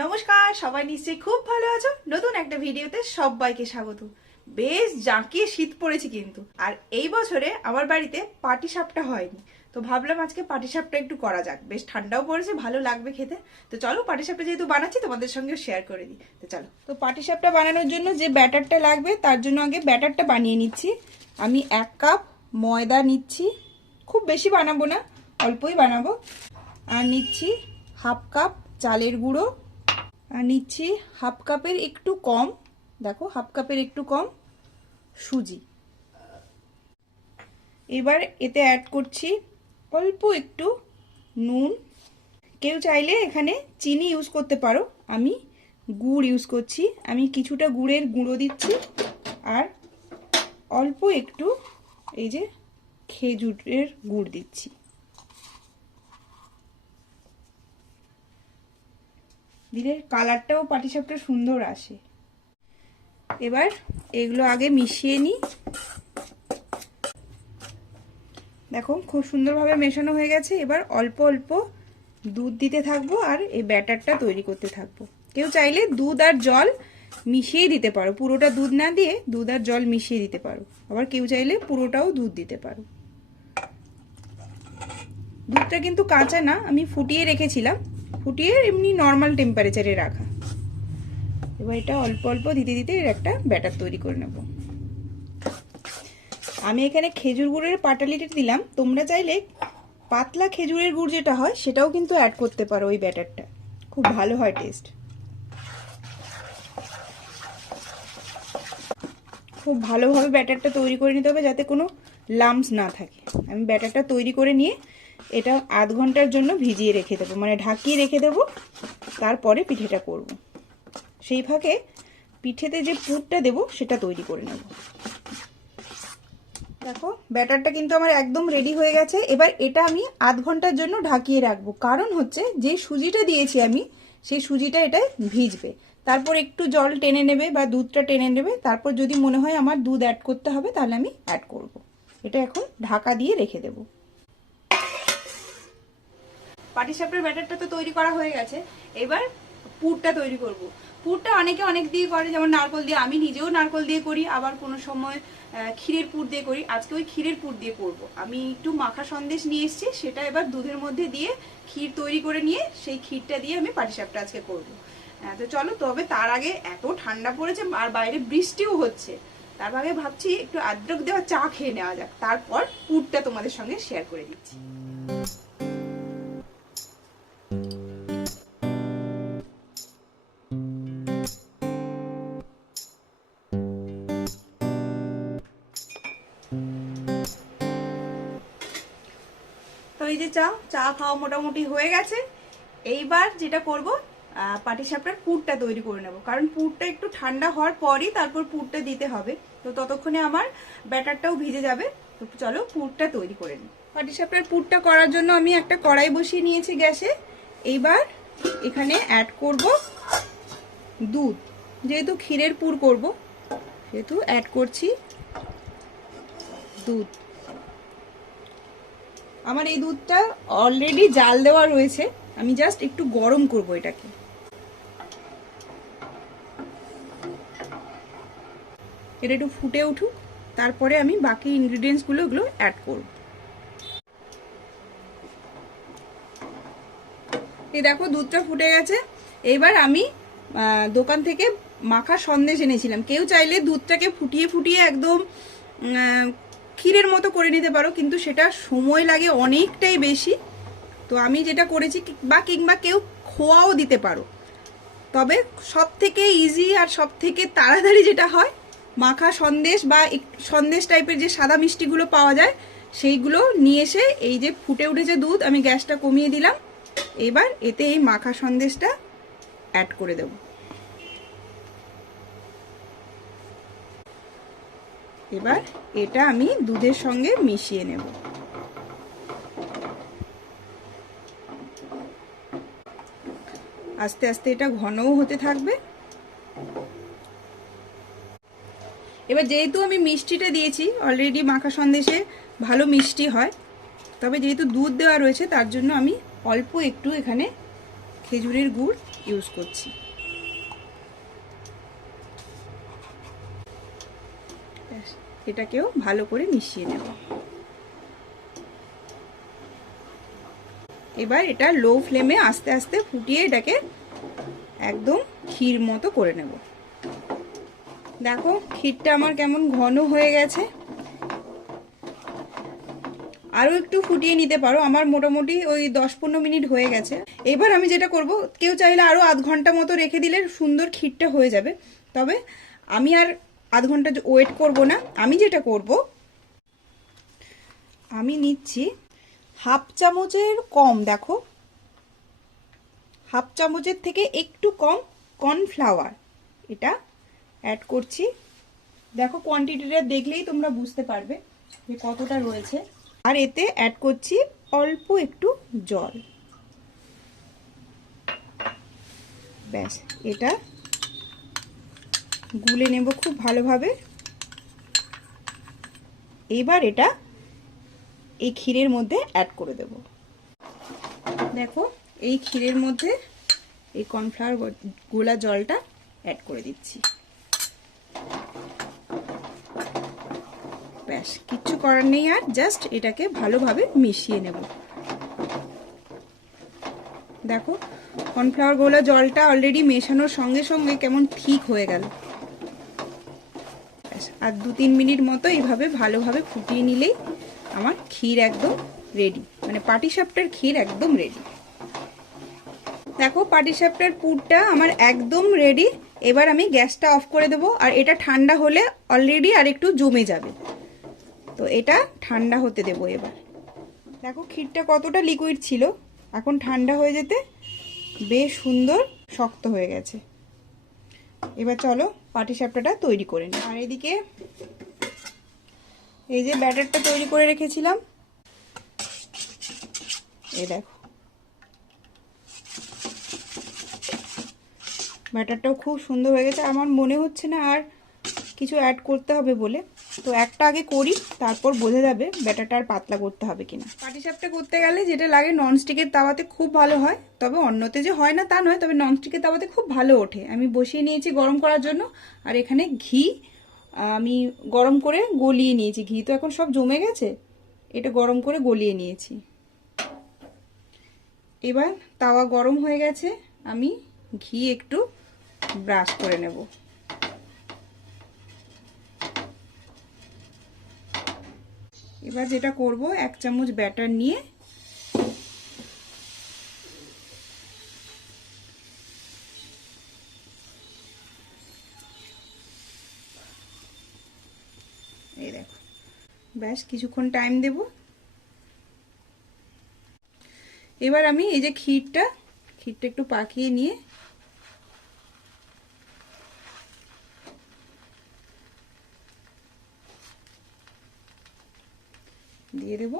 নমস্কার, সবাই নিশ্চয়ই খুব ভালো আছো। নতুন একটা ভিডিওতে সবাইকে স্বাগত। বেশ জাঁকিয়ে শীত পড়েছে কিন্তু, আর এই বছরে আমার বাড়িতে পাটি সাপটা হয়নি। তো ভাবলাম আজকে পাটি সাপটা একটু করা যাক। বেশ ঠান্ডাও পড়েছে, ভালো লাগবে খেতে। তো চলো পাটি সাপটা যেহেতু বানাচ্ছি, তোমাদের সঙ্গে শেয়ার করে দিই। তো চলো। তো পাটি সাপটা বানানোর জন্য যে ব্যাটারটা লাগবে, তার জন্য আগে ব্যাটারটা বানিয়ে নিচ্ছি। আমি এক কাপ ময়দা নিচ্ছি। খুব বেশি বানাবো না অল্পই বানাবো। আর নিচ্ছি হাফ কাপ চালের গুঁড়ো। আর নিচ্ছি হাফ কাপের একটু কম, দেখো, হাফ কাপের একটু কম সুজি। এবার এতে অ্যাড করছি অল্প একটু নুন। কেউ চাইলে এখানে চিনি ইউজ করতে পারো। আমি গুড় ইউজ করছি। আমি কিছুটা গুড়ের গুঁড়ো দিচ্ছি। আর অল্প একটু এই যে খেজুরের গুড় দিচ্ছি। দিলে কালারটাও পাটিসাপটা সুন্দর আসে। এবার এগুলো আগে মিশিয়ে নিই। দেখো, খুব সুন্দরভাবে মেশানো হয়ে গেছে। এবার অল্প অল্প দুধ দিতে থাকব আর এই ব্যাটারটা তৈরি করতে থাকব। কেউ চাইলে দুধ আর জল মিশিয়ে দিতে পারো। পুরোটা দুধ না দিয়ে দুধ আর জল মিশিয়ে দিতে পারো। আবার কেউ চাইলে পুরোটাও দুধ দিতে পারো। দুধটা কিন্তু কাঁচা না, আমি ফুটিয়ে রেখেছিলাম। ফুটিয়ে এমনি নর্মাল টেম্পারেচারে রাখা। এবার এটা অল্প অল্প দিতে দিতে এর একটা ব্যাটার তৈরি করে নেব। আমি এখানে খেজুর গুড়ের পাটালিটা দিলাম। তোমরা চাইলে পাতলা খেজুরের গুড় যেটা হয়, সেটাও কিন্তু অ্যাড করতে পারো ওই ব্যাটারটা খুব ভালো হয় টেস্ট খুব ভালোভাবে ব্যাটারটা তৈরি করে নিতে হবে যাতে কোনো লামস না থাকে। আমি ব্যাটারটা তৈরি করে নিয়ে এটা আধ ঘণ্টার জন্য ভিজিয়ে রেখে দেবো। মানে ঢাকিয়ে রেখে দেবো, তারপরে পিঠেটা করব। সেই ফাঁকে পিঠেতে যে পুরটা দেব, সেটা তৈরি করে নেব। দেখো, ব্যাটারটা কিন্তু আমার একদম রেডি হয়ে গেছে। এবার এটা আমি আধ ঘণ্টার জন্য ঢাকিয়ে রাখব। কারণ হচ্ছে, যে সুজিটা দিয়েছি আমি, সেই সুজিটা এটায় ভিজবে। তারপর একটু জল টেনে নেবে বা দুধটা টেনে নেবে। তারপর যদি মনে হয় আমার দুধ অ্যাড করতে হবে, তাহলে আমি অ্যাড করব। এটা এখন ঢাকা দিয়ে রেখে দেবো। পাটিসাপটার ব্যাটারটা তো তৈরি করা হয়ে গেছে। এবার পুরটা তৈরি করব। পুরটা অনেকে অনেক দিয়ে করে, যেমন নারকল দিয়ে। আমি নিজেও নারকল দিয়ে করি, আবার কোনো সময় ক্ষীরের পুর দিয়ে করি। আজকে ওই ক্ষীরের পুর দিয়ে করব। আমি একটু মাখা সন্দেশ নিয়ে এসেছি, সেটা এবার দুধের মধ্যে দিয়ে ক্ষীর তৈরি করে নিয়ে সেই ক্ষীরটা দিয়ে আমি পাটিসাপটা আজকে করব। তো চলো, তবে তার আগে এত ঠান্ডা পড়েছে, আর বাইরে বৃষ্টিও হচ্ছে। তার আগে ভাবছি একটু আদ্রক দেওয়া চা খেয়ে নেওয়া যাক। তারপর পুরটা তোমাদের সঙ্গে শেয়ার করে দিচ্ছি। এই যে চা চা খাওয়া মোটামুটি হয়ে গেছে। এইবার যেটা করব পাটিসাপটার পুরটা তৈরি করে নেব। কারণ পুরটা একটু ঠান্ডা হওয়ার পরই তারপর পুরটা দিতে হবে। তো ততক্ষণে আমার ব্যাটারটাও ভিজে যাবে। তো চলো পুরটা তৈরি করে নিই। পাটিসাপটার পুরটা করার জন্য আমি একটা কড়াই বসিয়ে নিয়েছি গ্যাসে। এইবার এখানে অ্যাড করব দুধ। যেহেতু ক্ষীরের পুর করব, সেহেতু অ্যাড করছি দুধ। আমার এই দুধটা অলরেডি জাল দেওয়া রয়েছে। আমি জাস্ট একটু গরম করব এটাকে। এটা একটু ফুটে উঠুক, তারপরে আমি বাকি ইনগ্রিডিয়েন্টসগুলো ওগুলো অ্যাড করব। এই দেখো, দুধটা ফুটে গেছে। এবার আমি দোকান থেকে মাখা সন্দেশ এনেছিলাম। কেউ চাইলে দুধটাকে ফুটিয়ে ফুটিয়ে একদম ক্ষীরের মতো করে নিতে পারো, কিন্তু সেটা সময় লাগে অনেকটাই বেশি। তো আমি যেটা করেছি বা কিংবা কেউ খোয়াও দিতে পারো। তবে সব থেকে ইজি আর সব থেকে তাড়াতাড়ি যেটা হয়, মাখা সন্দেশ বা সন্দেশ টাইপের যে সাদা মিষ্টিগুলো পাওয়া যায়, সেইগুলো নিয়ে এসে এই যে ফুটে উঠেছে দুধ, আমি গ্যাসটা কমিয়ে দিলাম। এবার এতে এই মাখা সন্দেশটা অ্যাড করে দেবো। এবার এটা আমি দুধের সঙ্গে মিশিয়ে নেব। আস্তে আস্তে এটা ঘনও হতে থাকবে। এবার যেহেতু আমি মিষ্টিটা দিয়েছি অলরেডি মাখা সন্দেশে ভালো মিষ্টি হয়, তবে যেহেতু দুধ দেওয়া রয়েছে, তার জন্য আমি অল্প একটু এখানে খেজুরের গুড় ইউজ করছি ব্যাস, এটাকেও ভালো করে মিশিয়ে নেব। এবার এটা লো ফ্লেমে আস্তে আস্তে ফুটিয়ে এটাকে একদম ক্ষীর মতো করে নেব। দেখো, ক্ষীরটা আমার কেমন ঘন হয়ে গেছে। আরও একটু ফুটিয়ে নিতে পারো, আমার মোটামুটি ওই দশ পনেরো মিনিট হয়ে গেছে। এবার আমি যেটা করব, কেউ চাইলে আরও আধ ঘণ্টা মতো রেখে দিলে সুন্দর ক্ষীরটা হয়ে যাবে। তবে আমি আর আধ ঘণ্টা ওয়েট করব না, আমি যেটা করব, আমি নিচ্ছি হাফ চামচের কম, দেখো। হাফ চামচের থেকে একটু কম কর্নফ্লাওয়ার। এটা অ্যাড করছি। দেখো কোয়ান্টিটিটা দেখলেই তোমরা বুঝতে পারবে যে কতটা রয়েছে। আর এতে অ্যাড করছি অল্প একটু জল। ব্যাস, এটা গুলে নেব খুব ভালোভাবে। এবার এটা এই ক্ষীরের মধ্যে অ্যাড করে দেব। দেখো, এই ক্ষীরের মধ্যে এই কর্নফ্লাওয়ার গোলা জলটা অ্যাড করে দিচ্ছি। ব্যাস, কিচ্ছু করার নেই আর জাস্ট এটাকে ভালোভাবে মিশিয়ে নেব। দেখো কর্নফ্লাওয়ার গোলা জলটা অলরেডি মেশানোর সঙ্গে সঙ্গে কেমন ঠিক হয়ে গেল। আর দু তিন মিনিট মতো এইভাবে ভালোভাবে ফুটিয়ে নিলেই আমার ক্ষীর একদম রেডি মানে পাটিসাপটার ক্ষীর একদম রেডি দেখো পাটিসাপটার পুরটা আমার একদম রেডি এবার আমি গ্যাসটা অফ করে দেবো আর এটা ঠান্ডা হলে অলরেডি আর একটু জমে যাবে। তো এটা ঠান্ডা হতে দেবো এবার। দেখো ক্ষীরটা কতটা লিকুইড ছিল। এখন ঠান্ডা হয়ে যেতে বেশ সুন্দর শক্ত হয়ে গেছে। এবার চলো পাটি সাপটাটা তৈরি করে নিই। আর এদিকে এই যে ব্যাটারটা তৈরি করে রেখেছিলাম। এ দেখো। ব্যাটারটাও খুব সুন্দর হয়ে গেছে। আমার মনে হচ্ছে না আর কিছু অ্যাড করতে হবে বলে। তো একটা আগে করি, তারপর বোঝা যাবে ব্যাটারটা আর পাতলা করতে হবে কিনা। পাটিসাপটা করতে গেলে যেটা লাগে ননস্টিকের তাওয়াতে খুব ভালো হয়, তবে অন্যতে যে হয় না তা নয়, তবে ননস্টিকের তাওয়াতে খুব ভালো ওঠে। আমি বসিয়ে নিয়েছি গরম করার জন্য, আর এখানে ঘি, আমি গরম করে গলিয়ে নিয়েছি। ঘি তো এখন সব জমে গেছে, এটা গরম করে গলিয়ে নিয়েছি। এবার তাওয়া গরম হয়ে গেছে, আমি ঘি একটু ব্রাশ করে নেব। এবার যেটা করব, এক চামচ ব্যাটার নিয়ে এই দেখো, ব্যাস কিছুক্ষণ টাইম দেব। এবার আমি এই যে ক্ষীরটা ক্ষীরটা একটু পাকিয়ে নিয়ে দিয়ে দেব।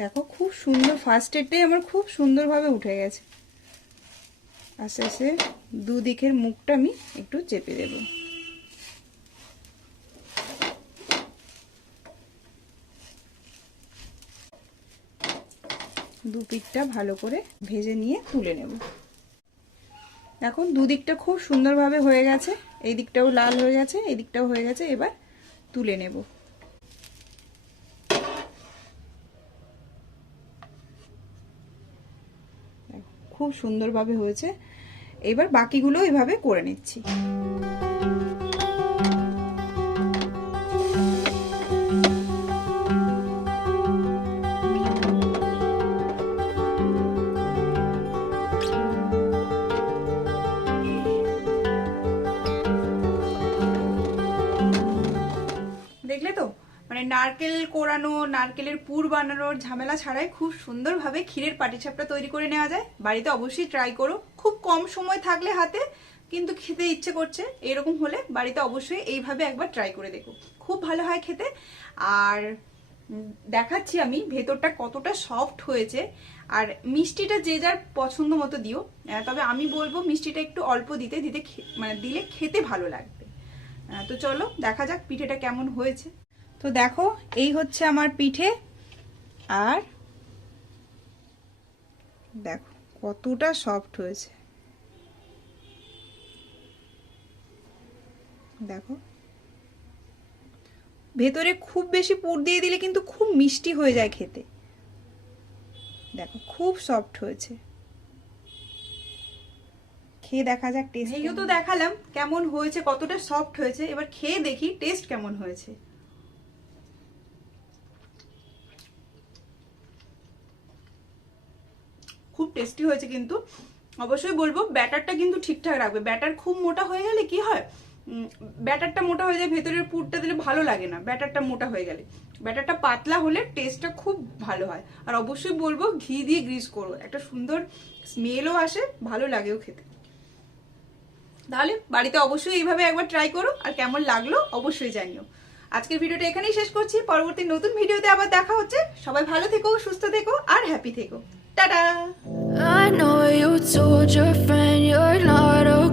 দেখো খুব সুন্দর ফার্স্ট এডটাই আমার খুব সুন্দরভাবে উঠে গেছে। আস্তে আস্তে দুদিকের মুখটা আমি একটু চেপে দেবো। দু পিঠটা ভালো করে ভেজে নিয়ে তুলে নেব। এখন দুদিকটা খুব সুন্দরভাবে হয়ে গেছে। এই দিকটাও লাল হয়ে গেছে, এই দিকটাও হয়ে গেছে, এবার তুলে নেব। খুব সুন্দরভাবে হয়েছে। এবার বাকিগুলো এভাবে করে নিচ্ছি। মানে নারকেল কোরানো, নারকেলের পুর বানানোর ঝামেলা ছাড়াই খুব সুন্দরভাবে ক্ষীরের পাটিসাপটা তৈরি করে নেওয়া যায়। বাড়িতে অবশ্যই ট্রাই করো। খুব কম সময় থাকলে হাতে, কিন্তু খেতে ইচ্ছে করছে। এরকম হলে বাড়িতে অবশ্যই এইভাবে একবার ট্রাই করে দেখো। খুব ভালো হয় খেতে। আর দেখাচ্ছি আমি ভেতরটা কতটা সফট হয়েছে। আর মিষ্টিটা যে যার পছন্দ মতো দিও। তবে আমি বলব মিষ্টিটা একটু অল্প দিতে দিতে মানে দিলে খেতে ভালো লাগবে। তো চলো দেখা যাক পিঠেটা কেমন হয়েছে। তো দেখো এই হচ্ছে আমার পিঠে। আর দেখো কতটা সফট হয়েছে। দেখো ভেতরে খুব বেশি পুর দিয়ে দিলে কিন্তু খুব মিষ্টি হয়ে যায় খেতে। দেখো খুব সফট হয়েছে। খেয়ে দেখা যাক টেস্ট তো দেখালাম কেমন হয়েছে কতটা সফট হয়েছে। এবার খেয়ে দেখি টেস্ট কেমন হয়েছে। খুব টেস্টি হয়েছে কিন্তু। অবশ্যই বলব ব্যাটারটা কিন্তু ঠিকঠাক রাখবে। ব্যাটার খুব মোটা হয়ে গেলে কি হয়? ব্যাটারটা মোটা হয়ে যায়, ভেতরের পুরটা দিলে ভালো লাগে না। ব্যাটারটা মোটা হয়ে গেলে। ব্যাটারটা পাতলা হলে টেস্টটা খুব ভালো হয়। আর অবশ্যই বলব, ঘি দিয়ে গ্রিস করো। একটা সুন্দর স্মেলও আসে, ভালো লাগেও খেতে। তাহলে বাড়িতে অবশ্যই এইভাবে একবার ট্রাই করো, আর কেমন লাগল অবশ্যই জানিও। আজকের ভিডিওটা এখানেই শেষ করছি। পরবর্তী নতুন ভিডিওতে আবার দেখা হচ্ছে। সবাই ভালো থেকো, সুস্থ থেকো, আর হ্যাপি থেকো। Ta-da! I know you told your friend you're not a